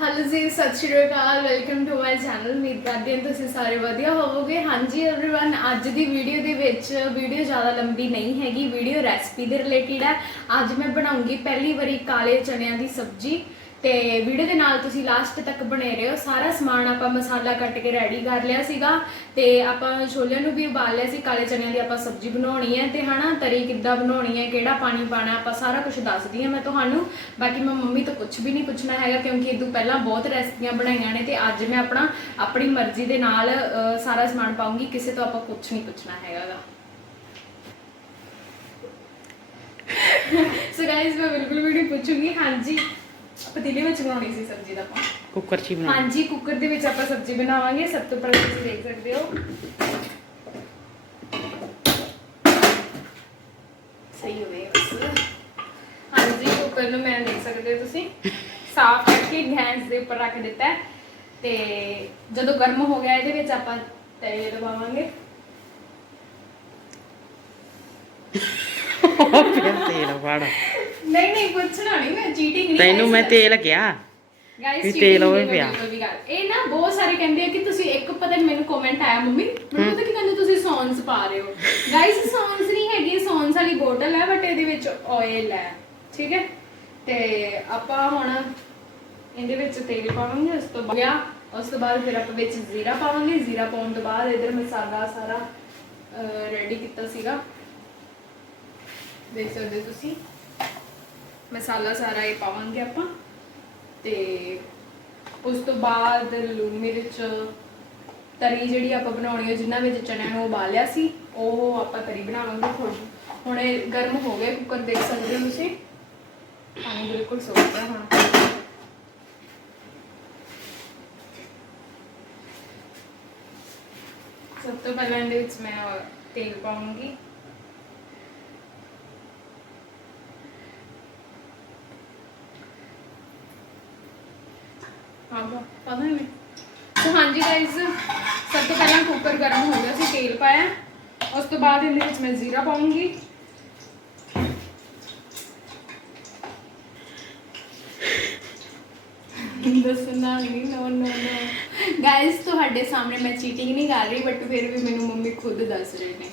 Hello ਜੀ ਸਤਿ ਸ਼੍ਰੀ ਅਕਾਲ ਵੈਲਕਮ ਟੂ ਮਾਈ ਚੈਨਲ ਉਮੀਦ ਕਰਦੀ ਹਾਂ ਤੁਸੀਂ ਸਾਰੇ ਵਧੀਆ ਹੋਵੋਗੇ ਹਾਂਜੀ एवरीवन ਅੱਜ ਦੀ ਵੀਡੀਓ ਦੇ ਵਿੱਚ ਵੀਡੀਓ ਜ਼ਿਆਦਾ ਲੰਬੀ ਨਹੀਂ ਹੈਗੀ ਵੀਡੀਓ ਰੈਸਪੀ ਦੇ ਰਿਲੇਟਡ ਹੈ ਅੱਜ ਮੈਂ ਬਣਾਉਂਗੀ ਪਹਿਲੀ ਵਾਰੀ ਕਾਲੇ ਚਨਿਆਂ ਦੀ ਸਬਜ਼ੀ ਤੇ ਵੀਡੀਓ ਦੇ ਨਾਲ ਤੁਸੀਂ ਲਾਸਟ ਤੱਕ ਬਣੇ ਰਹੋ। ਸਾਰਾ ਸਮਾਨ ਆਪਾਂ ਮਸਾਲਾ ਕੱਟ ਕੇ ਰੈਡੀ ਕਰ ਲਿਆ ਸੀਗਾ ਤੇ ਆਪਾਂ ਛੋਲਿਆਂ ਨੂੰ ਵੀ ਉਬਾਲ ਲਿਆ ਸੀ, ਕਾਲੇ ਚਨਿਆਂ ਦੀ ਆਪਾਂ ਸਬਜ਼ੀ ਬਣਾਉਣੀ ਹੈ ਤੇ ਹਨਾ, ਤਰੀ ਕਿੱਦਾਂ ਬਣਾਉਣੀ ਹੈ, ਕਿਹੜਾ ਪਾਣੀ ਪਾਣਾ ਆਪਾਂ ਸਾਰਾ ਕੁਝ ਦੱਸਦੀ ਹਾਂ ਮੈਂ ਤੁਹਾਨੂੰ। ਬਾਕੀ ਮੈਂ ਮੰਮੀ ਤੋਂ ਕੁਝ ਵੀ ਨਹੀਂ ਪੁੱਛਣਾ ਹੈਗਾ ਕਿਉਂਕਿ ਇਹ ਤੋਂ ਪਹਿਲਾਂ ਬਹੁਤ ਰੈਸਪੀਆਂ ਬਣਾਈਆਂ ਨੇ ਤੇ ਅੱਜ ਮੈਂ ਆਪਣਾ, ਆਪਣੀ ਮਰਜ਼ੀ ਦੇ ਨਾਲ ਸਾਰਾ ਸਮਾਨ ਪਾਉਂਗੀ, ਕਿਸੇ ਤੋਂ ਆਪਾਂ ਕੁਝ ਨਹੀਂ ਪੁੱਛਣਾ ਹੈਗਾਗਾ। ਸੋ ਗਾਇਸ ਮੈਂ ਬਿਲਕੁਲ ਵੀ ਨਹੀਂ ਪੁੱਛੂੰਗੀ, ਹਾਂਜੀ। ਪਤੀਲੇ ਵਿੱਚ ਬਣਾਉਣੀ ਸੀ ਸਬਜ਼ੀ ਦਾ ਆਪਾਂ। ਕੁੱਕਰ 'ਚ ਹੀ ਬਣਾ ਹਾਂਜੀ ਕੁੱਕਰ ਦੇ ਵਿੱਚ ਆਪਾਂ ਸਬਜ਼ੀ ਬਣਾਵਾਂਗੇ। ਸਭ ਤੋਂ ਪਹਿਲਾਂ ਤੁਸੀਂ ਦੇਖ ਸਕਦੇ ਹੋ। ਸਹੀ ਹੋਵੇ ਹਾਂਜੀ ਕੁੱਕਰ ਨੂੰ ਮੈਂ ਦੇਖ ਸਕਦੇ ਹੋ ਤੁਸੀਂ। ਸਾਫ਼ ਕਰਕੇ ਗੈਸ ਦੇ ਉੱਪਰ ਰੱਖ ਦਿੱਤਾ ਹੈ। ਤੇ ਜਦੋਂ ਗਰਮ ਹੋ ਗਿਆ ਇਹਦੇ ਵਿੱਚ ਆਪਾਂ ਤੇਲ ਦਬਾਵਾਂਗੇ। ਫਿਰ ਤੇਲ ਫੜ ਨਹੀਂ ਨਹੀਂ ਪੁੱਛਣਾ ਨਹੀਂ ਮੈਂ ਚੀਟਿੰਗ ਨਹੀਂ ਤੈਨੂੰ ਮੈਂ। ਤੇਲ ਕਿਹਾ। ਗਾਇਸ ਤੇਲ ਹੋਵੇ ਪਿਆ। ਇਹ ਨਾ ਬਹੁਤ ਸਾਰੇ ਕਹਿੰਦੇ ਆ ਕਿ ਤੁਸੀਂ ਇੱਕ ਪਤਾ ਨਹੀਂ ਮੈਨੂੰ ਕਮੈਂਟ ਆਇਆ ਮੰਮੀ। ਮੈਨੂੰ ਪਤਾ ਕਿ ਕਹਿੰਦੇ ਤੁਸੀਂ ਸੌਂਸ ਪਾ ਰਹੇ ਹੋ। ਗਾਇਸ ਸੌਂਸ ਨਹੀਂ ਹੈਗੀ ਸੌਂਸ ਵਾਲੀ ਬੋਟਲ ਹੈ ਬਟ ਇਹਦੇ ਵਿੱਚ ਆਇਲ ਹੈ। ਠੀਕ ਹੈ? ਤੇ ਆਪਾਂ ਹੁਣ ਇਹਦੇ ਵਿੱਚ ਤੇਲ ਪਾਵਾਂਗੇ ਉਸ ਤੋਂ ਬਾਅਦ ਉਸ ਤੋਂ ਬਾਅਦ ਫਿਰ ਆਪਾਂ ਵਿੱਚ ਜ਼ੀਰਾ ਪਾਵਾਂਗੇ। ਜ਼ੀਰਾ ਪਾਉਣ ਤੋਂ ਬਾਅਦ ਇਧਰ ਮਸਾਲਾ ਸਾਰਾ ਰੈਡੀ ਕੀਤਾ ਸੀਗਾ। ਦੇਖ ਸਕਦੇ ਹੋ ਤੁਸੀਂ। ਮਸਾਲਾ ਸਾਰਾ ਇਹ ਪਾਵਾਂਗੇ ਆਪਾਂ। ਤੇ ਉਸ ਤੋਂ ਬਾਅਦ ਲੂਣ ਮਿਰਚ, ਤਰੀ ਜਿਹੜੀ ਆਪਾਂ ਬਣਾਉਣੀ ਹੈ, ਜਿੰਨਾ ਵਿੱਚ ਚਣਿਆਂ ਨੂੰ ਉਬਾਲਿਆ ਸੀ। ਉਹ ਆਪਾਂ ਤਰੀ ਬਣਾਵਾਂਗੇ ਥੋੜੀ ਹੁਣ ਇਹ ਗਰਮ ਹੋ ਗਿਆ ਕੁੱਕਰ ਦੇਖ ਸਕਦੇ ਹੋ ਤੁਸੀਂ। ਪਾਣੀ ਬਿਲਕੁਲ ਸੁੱਕ ਗਿਆ ਹੁਣ। ਸਭ ਤੋਂ ਪਹਿਲਾਂ ਇਹਦੇ ਵਿੱਚ ਮੈਂ ਤੇਲ ਪਾਉਂਗੀ ਹਾਂ ਬਾ ਪਤਾ ਨਹੀਂ ਸੋ ਹਾਂਜੀ ਗਾਇਜ਼ ਸਭ ਤੋਂ ਪਹਿਲਾਂ ਕੁੱਕਰ ਗਰਮ ਹੋ ਗਿਆ ਸੀ ਤੇਲ ਪਾਇਆ। ਉਸ ਤੋਂ ਬਾਅਦ ਇਹਦੇ ਵਿੱਚ ਮੈਂ ਜ਼ੀਰਾ ਪਾਉਂਗੀ ਦੱਸਣਾ ਨਹੀਂ ਨੋ ਨੋ ਨੋ ਗਾਇਜ਼ ਤੁਹਾਡੇ ਸਾਹਮਣੇ ਮੈਂ ਚੀਟਿੰਗ ਨਹੀਂ ਕਰ ਰਹੀ ਬਟ ਫਿਰ ਵੀ ਮੈਨੂੰ ਮੰਮੀ ਖੁਦ ਦੱਸ ਰਹੇ ਨੇ।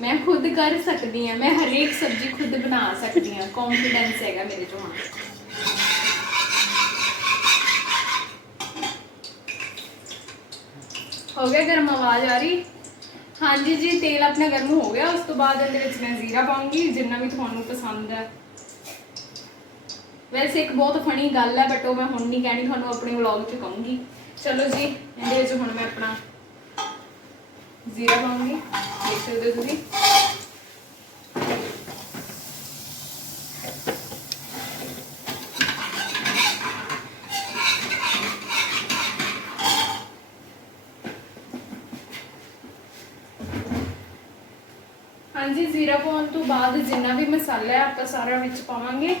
ਮੈਂ ਖੁਦ ਕਰ ਸਕਦੀ ਹਾਂ, ਮੈਂ ਹਰੇਕ ਸਬਜ਼ੀ ਖੁਦ ਬਣਾ ਸਕਦੀ ਹਾਂ। ਕੌਨਫੀਡੈਂਸ ਹੈਗਾ ਮੇਰੇ ਚ ਹੁਣ। ਹੋ ਗਿਆ ਗਰਮ ਆਵਾਜ਼ ਆ ਰਹੀ। ਹਾਂਜੀ ਜੀ, ਤੇਲ ਆਪਣਾ ਗਰਮ ਹੋ ਗਿਆ, ਉਸ ਤੋਂ ਬਾਅਦ ਇਹਦੇ ਵਿੱਚ ਮੈਂ ਜ਼ੀਰਾ ਪਾਉਂਗੀ ਜਿੰਨਾ ਵੀ ਤੁਹਾਨੂੰ ਪਸੰਦ ਹੈ। ਵੈਸੇ ਇੱਕ ਬਹੁਤ ਫਨੀ ਗੱਲ ਹੈ ਬਟ ਉਹ ਮੈਂ ਹੁਣ ਨਹੀਂ ਕਹਿਣੀ, ਤੁਹਾਨੂੰ ਆਪਣੇ ਵਲੌਗ 'ਚ ਕਹੂੰਗੀ। ਚਲੋ ਜੀ, ਇਹਦੇ ਵਿੱਚ ਹੁਣ ਮੈਂ ਆਪਣਾ ਜ਼ੀਰਾ ਪਾਉਂਗੀ ਦੇਖ ਸਕਦੇ ਹੋ ਤੁਸੀਂ। ਹਾਂਜੀ ਜ਼ੀਰਾ ਪਾਉਣ ਤੋਂ ਬਾਅਦ ਜਿੰਨਾ ਵੀ ਮਸਾਲਾ ਹੈ ਆਪਾਂ ਸਾਰਾ ਵਿੱਚ ਪਾਵਾਂਗੇ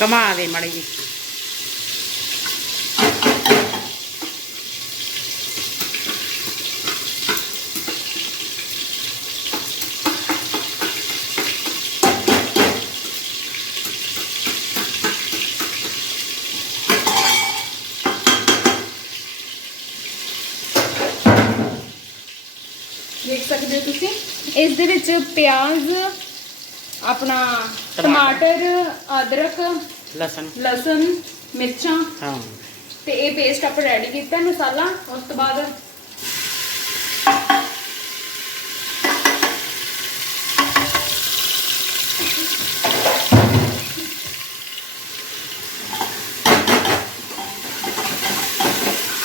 ਕਮਾ ਦੇ ਮੜੀ ਜੀ ਇਸ ਦੇ ਵਿੱਚ ਪਿਆਜ਼ ਆਪਣਾ ਟਮਾਟਰ। ਅਦਰਕ ਲਸਣ। ਲਸਣ ਮਿਰਚਾਂ। ਹਾਂ। ਤੇ ਇਹ ਪੇਸਟ ਆਪਾਂ ਰੈਡੀ ਕੀਤਾ ਮਸਾਲਾ ਉਸ ਤੋਂ ਬਾਅਦ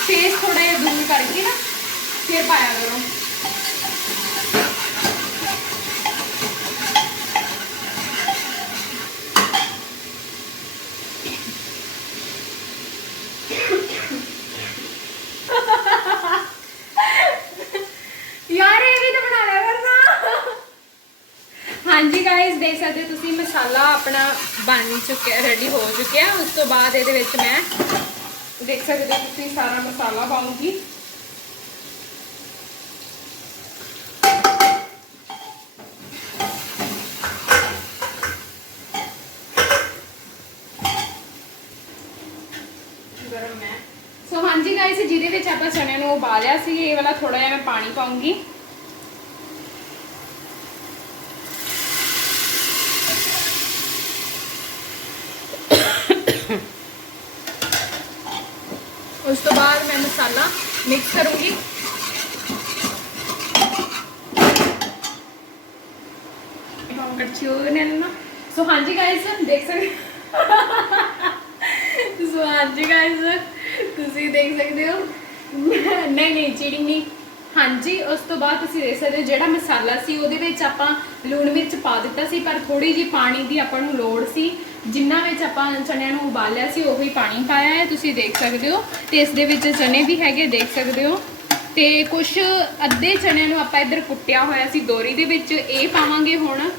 ਫੇਸ ਥੋੜੇ ਦੂਰ ਕਰਕੇ ਨਾ ਫਿਰ ਪਾਇਆ ਕਰੋ। ਦੇਖ ਸਕਦੇ ਹੋ ਤੁਸੀਂ ਮਸਾਲਾ ਆਪਣਾ ਬਣ ਚੁੱਕਿਆ ਰੈਡੀ ਹੋ ਚੁੱਕਿਆ। ਉਸ ਤੋਂ ਬਾਅਦ ਇਹਦੇ ਵਿੱਚ ਮੈਂ ਦੇਖ ਸਕਦੇ ਹੋ ਤੁਸੀਂ ਸਾਰਾ ਮਸਾਲਾ ਪਾਉਂਗੀ। ਗਰਮ ਹੈ। ਸੋ ਹਾਂਜੀ ਗਾਇਸ ਜਿਹਦੇ ਵਿੱਚ ਆਪਾਂ ਚਣਿਆਂ ਨੂੰ ਉਬਾਲਿਆ ਸੀ, ਇਹ ਵਾਲਾ ਥੋੜਾ ਜਿਹਾ ਮੈਂ ਪਾਣੀ ਪਾਉਂਗੀ। ਉਸ ਤੋਂ ਬਾਅਦ ਮੈਂ ਮਸਾਲਾ ਮਿਕਸ ਕਰੂੰਗੀ। ਹੁਣ ਨੇ ਨਾ। ਸੋ ਹਾਂਜੀ ਗਾਇਸ ਦੇਖ ਸਕਦੇ ਸੋ ਹਾਂਜੀ ਗਾਇਸ ਤੁਸੀਂ ਦੇਖ ਸਕਦੇ ਹੋ। ਨਹੀਂ ਨਹੀਂ ਚੀਟਿੰਗ ਨਹੀਂ। ਹਾਂਜੀ, ਉਸ ਤੋਂ ਬਾਅਦ ਤੁਸੀਂ ਦੇਖ ਸਕਦੇ ਹੋ ਜਿਹੜਾ ਮਸਾਲਾ ਸੀ, ਉਹਦੇ ਵਿੱਚ ਆਪਾਂ ਲੂਣ ਮਿਰਚ ਪਾ ਦਿੱਤਾ ਸੀ, ਪਰ ਥੋੜੀ ਜੀ ਪਾਣੀ ਦੀ ਆਪਾਂ ਨੂੰ ਲੋੜ ਸੀ। ਜਿੰਨਾ ਵਿੱਚ ਆਪਾਂ ਚਨਿਆਂ ਨੂੰ ਉਬਾਲਿਆ ਸੀ, ਉਹੀ ਪਾਣੀ ਪਾਇਆ ਹੈ। ਤੁਸੀਂ ਦੇਖ ਸਕਦੇ ਹੋ। ਤੇ ਇਸ ਦੇ ਵਿੱਚ ਚਨੇ ਵੀ ਹੈਗੇ, ਦੇਖ ਸਕਦੇ ਹੋ। ਤੇ ਕੁਝ ਅੱਧੇ ਚਨਿਆਂ ਨੂੰ ਆਪਾਂ ਇੱਧਰ ਕੁੱਟਿਆ ਹੋਇਆ ਸੀ, ਦੋਰੀ ਦੇ ਵਿੱਚ। ਇਹ ਪਾਵਾਂਗੇ ਹੁਣ।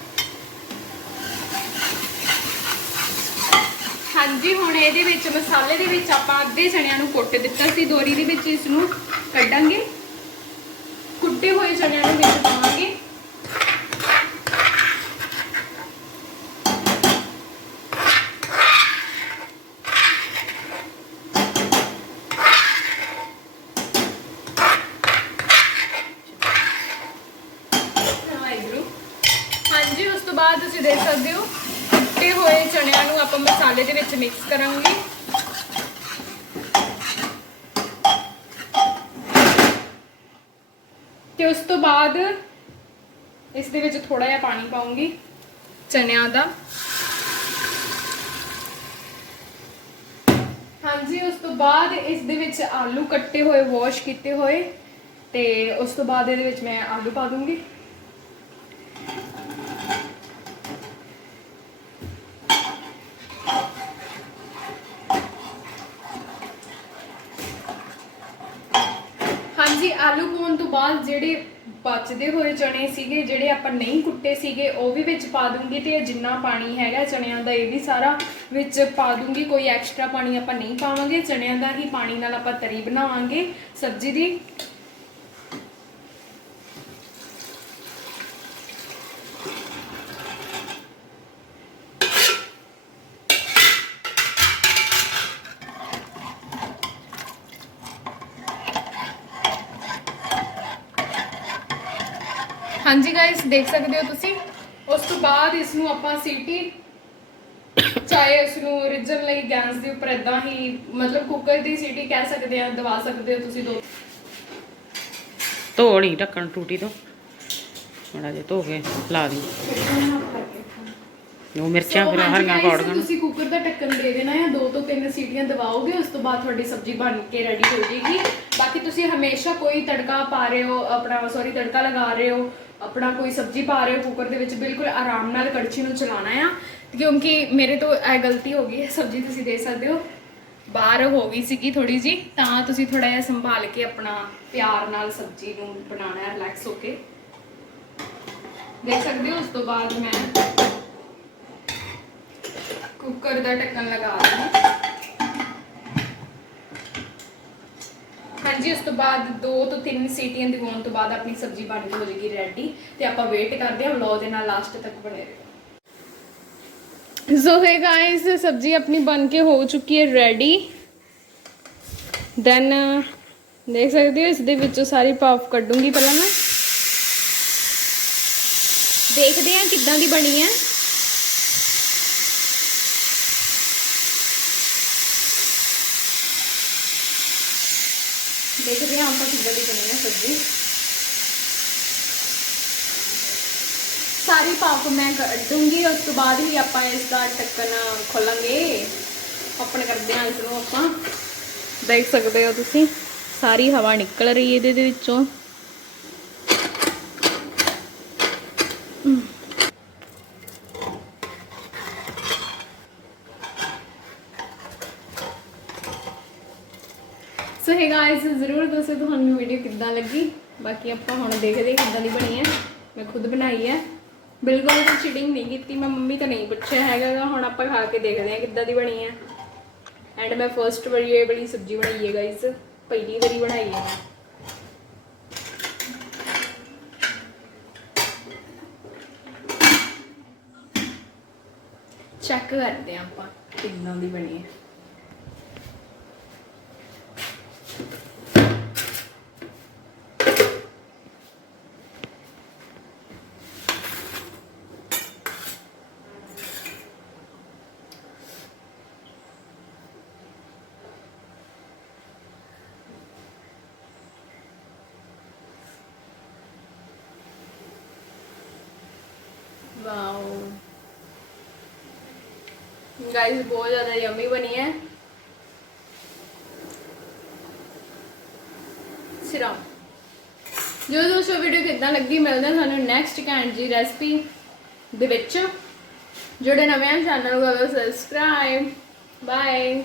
ਹਾਂਜੀ, ਹੁਣ ਇਹਦੇ ਵਿੱਚ, ਮਸਾਲੇ ਦੇ ਵਿੱਚ ਆਪਾਂ ਅੱਧੇ ਚਣਿਆਂ ਨੂੰ ਕੁੱਟ ਦਿੱਤਾ ਸੀ। ਦੋਰੀ ਦੇ ਵਿੱਚ ਇਸ ਨੂੰ ਕੱਢਾਂਗੇ। ਕੁੱਟੇ ਹੋਏ ਚਣਿਆਂ ਨੂੰ ਵਿੱਚ ਪਾਵਾਂਗੇ ਹਾਂ, ਇੱਧਰੋਂ। ਹਾਂਜੀ ਉਸ ਤੋਂ ਬਾਅਦ ਤੁਸੀਂ ਦੇਖ ਸਕਦੇ ਹੋ ਕੁੱਟੇ ਹੋਏ ਚਣਿਆਂ ਨੂੰ ਆਪਾਂ ਮਸਾਲੇ ਦੇ ਵਿੱਚ ਮਿਕਸ ਕਰਾਂਗੇ। ਤੇ ਉਸ ਤੋਂ ਬਾਅਦ ਇਸ ਦੇ ਵਿੱਚ ਥੋੜਾ ਜਿਹਾ ਪਾਣੀ ਪਾਉਂਗੀ ਚਣਿਆਂ ਦਾ। ਹਾਂਜੀ, ਉਸ ਤੋਂ ਬਾਅਦ ਇਸ ਦੇ ਵਿੱਚ ਆਲੂ ਕੱਟੇ ਹੋਏ ਵਾਸ਼ ਕੀਤੇ ਹੋਏ ਤੇ ਉਸ ਤੋਂ ਬਾਅਦ ਇਹਦੇ ਵਿੱਚ ਮੈਂ ਆਲੂ ਪਾ ਦੂੰਗੀ। ਜੀ ਆਲੂ ਪਾਉਣ ਤੋਂ ਬਾਅਦ ਜਿਹੜੇ ਬਚਦੇ ਹੋਏ ਚਣੇ ਸੀਗੇ, ਜਿਹੜੇ ਆਪਾਂ ਨਹੀਂ ਕੁੱਟੇ ਸੀਗੇ, ਉਹ ਵੀ ਵਿੱਚ ਪਾ ਦੂੰਗੀ ਤੇ ਜਿੰਨਾ ਪਾਣੀ ਹੈਗਾ ਚਣਿਆਂ ਦਾ, ਇਹ ਵੀ ਸਾਰਾ ਵਿੱਚ ਪਾ ਦੂੰਗੀ। ਕੋਈ ਐਕਸਟਰਾ ਪਾਣੀ ਆਪਾਂ ਨਹੀਂ ਪਾਵਾਂਗੇ, ਚਣਿਆਂ ਦਾ ਹੀ ਪਾਣੀ ਨਾਲ ਆਪਾਂ ਤਰੀ ਬਣਾਵਾਂਗੇ ਸਬਜ਼ੀ ਦੀ। ਹਾਂਜੀ ਗਾਇਸ ਦੇਖ ਸਕਦੇ ਹੋ ਤੁਸੀਂ। ਉਸ ਤੋਂ ਬਾਅਦ ਇਸ ਨੂੰ ਆਪਾਂ ਸੀਟੀ ਚਾਹੇ ਇਸ ਨੂੰ ਰਿੱਝਣ ਲਈ ਗੈਸ ਦੇ ਉੱਪਰ ਇਦਾਂ ਹੀ ਮਤਲਬ ਕੁੱਕਰ ਦੀ ਸੀਟੀ ਕਹਿ ਸਕਦੇ ਆ ਦਵਾ ਸਕਦੇ ਹੋ ਤੁਸੀਂ ਦੋ। ਧੋ ਨਹੀਂ ਢੱਕਣ ਟੂਟੀ ਤੋਂ। ਮਾੜਾ ਜਿਹਾ ਧੋ ਕੇ ਲਾ ਦੀ। ਉਹ ਮਿਰਚਾਂ ਫਿਰ ਹਰੀਆਂ ਪਾਉੜੀਆਂ। ਤੁਸੀਂ ਕੁੱਕਰ ਦਾ ਢੱਕਣ ਦੇ ਦੇਣਾ ਹੈ ਦੋ ਤੋਂ ਤਿੰਨ ਸੀਟੀਆਂ ਦਵਾਓਗੇ ਉਸ ਤੋਂ ਬਾਅਦ ਤੁਹਾਡੀ ਸਬਜ਼ੀ ਬਣ ਕੇ ਰੈਡੀ ਹੋ ਜਾਏਗੀ ਬਾਕੀ ਤੁਸੀਂ ਹਮੇਸ਼ਾ ਕੋਈ ਤੜਕਾ ਪਾ ਰਹੇ ਹੋ ਆਪਣਾ ਸੌਰੀ ਤੜਕਾ ਲਗਾ ਰਹੇ ਹੋ ਆਪਣਾ ਕੋਈ ਸਬਜ਼ੀ ਪਾ ਰਹੇ ਹੋ ਕੁੱਕਰ ਦੇ ਵਿੱਚ, ਬਿਲਕੁਲ ਆਰਾਮ ਨਾਲ ਕੜਛੀ ਨੂੰ ਚਲਾਉਣਾ ਆ। ਕਿਉਂਕਿ ਮੇਰੇ ਤੋਂ ਇਹ ਗਲਤੀ ਹੋ ਗਈ ਹੈ, ਸਬਜ਼ੀ ਤੁਸੀਂ ਦੇ ਸਕਦੇ ਹੋ। ਬਾਹਰ ਹੋ ਗਈ ਸੀਗੀ ਥੋੜੀ ਜੀ ਤਾਂ ਤੁਸੀਂ ਥੋੜਾ ਜਿਹਾ ਸੰਭਾਲ ਕੇ ਆਪਣਾ ਪਿਆਰ ਨਾਲ ਸਬਜ਼ੀ ਨੂੰ ਬਣਾਉਣਾ ਹੈ ਰਿਲੈਕਸ ਹੋ ਕੇ। ਦੇਖ ਸਕਦੇ ਹੋ ਉਸ ਤੋਂ ਬਾਅਦ ਮੈਂ ਕੁੱਕਰ ਦਾ ਢੱਕਣ ਲਗਾ ਦਿੰਦੀ ਹਾਂਜੀ, ਉਸ ਤੋਂ ਬਾਅਦ 2 ਤੋਂ 3 ਸੀਟੀਆਂ ਦਿਵਾਉਣ ਤੋਂ ਬਾਅਦ ਆਪਣੀ ਸਬਜ਼ੀ ਬਣ ਕੇ ਹੋ ਜਾਏਗੀ ਰੈਡੀ ਤੇ ਆਪਾਂ ਵੇਟ ਕਰਦੇ ਹਾਂ ਵਲੌਗ ਦੇ ਨਾਲ ਲਾਸਟ ਤੱਕ ਬਣੇ ਰਹੋ। ਸੋ ਹੈ ਗਾਇਸ ਸਬਜ਼ੀ ਆਪਣੀ ਬਣ ਕੇ ਹੋ ਚੁੱਕੀ ਹੈ ਰੈਡੀ ਦੈਨ ਦੇਖ ਸਕਦੇ ਹੋ ਇਸ ਦੇ ਵਿੱਚੋਂ ਸਾਰੀ ਪਾਫ ਕੱਢੂੰਗੀ ਪਹਿਲਾਂ ਮੈਂ। ਦੇਖਦੇ ਹਾਂ ਕਿੱਦਾਂ ਦੀ ਬਣੀ ਹੈ। ਦੇਖਦੇ ਹਾਂ ਆਪਾਂ ਕਿੱਦਾਂ ਦੀ ਬਣੀ ਹੈ ਸਬਜ਼ੀ। ਸਾਰੀ ਪਾਪ ਮੈਂ ਕੱਢੂੰਗੀ, ਉਸ ਤੋਂ ਬਾਅਦ ਹੀ ਆਪਾਂ ਇਸ ਦਾ ਢੱਕਣ ਖੋਲਾਂਗੇ। ਓਪਨ ਕਰਦੇ ਹਾਂ ਇਸ ਨੂੰ ਆਪਾਂ। ਦੇਖ ਸਕਦੇ ਹੋ ਤੁਸੀਂ, ਸਾਰੀ ਹਵਾ ਨਿਕਲ ਰਹੀ ਹੈ ਇਹਦੇ ਵਿੱਚੋਂ। ਹੈ ਗਾਇਸ ਜ਼ਰੂਰ ਦੱਸੋ ਤੁਹਾਨੂੰ ਵੀਡੀਓ ਕਿੱਦਾਂ ਲੱਗੀ? ਬਾਕੀ ਆਪਾਂ ਹੁਣ ਦੇਖਦੇ ਕਿੱਦਾਂ ਦੀ ਬਣੀ ਹੈ। ਮੈਂ ਖੁਦ ਬਣਾਈ ਹੈ। ਬਿਲਕੁਲ ਵੀ ਚੀਟਿੰਗ ਨਹੀਂ ਕੀਤੀ, ਮੈਂ ਮੰਮੀ ਤਾਂ ਨਹੀਂ ਪੁੱਛਿਆ ਹੈਗਾ ਹੁਣ ਆਪਾਂ ਖਾ ਕੇ ਦੇਖਦੇ ਹਾਂ ਕਿੱਦਾਂ ਦੀ ਬਣੀ ਹੈ। ਐਂਡ ਮੈਂ ਫਰਸਟ ਵਾਰੀ ਇਹ ਵਾਲੀ ਸਬਜ਼ੀ ਬਣਾਈ ਹੈ ਗਾਇਸ ਪਹਿਲੀ ਵਾਰੀ ਬਣਾਈ ਹੈ। ਚੈੱਕ ਕਰਦੇ ਹਾਂ ਆਪਾਂ ਕਿੰਨਾ ਦੀ ਬਣੀ ਹੈ। ਗਾਇਸ ਬਹੁਤ ਜ਼ਿਆਦਾ ਯਮੀ ਬਣੀ ਹੈ। ਸਿਰਾ ਜੋ ਦੋਸਤੋ ਵੀਡੀਓ ਕਿੱਦਾਂ ਲੱਗੀ, ਮਿਲਦੇ ਹਾਂ ਤੁਹਾਨੂੰ ਨੈਕਸਟ ਕੈਂਡ ਜੀ ਰੈਸਪੀ ਦੇ ਵਿੱਚ। ਜਿਹੜੇ ਨਵੇਂ ਆ ਚੈਨਲ ਨੂੰ ਕਰੋ ਸਬਸਕ੍ਰਾਈਬ ਬਾਏ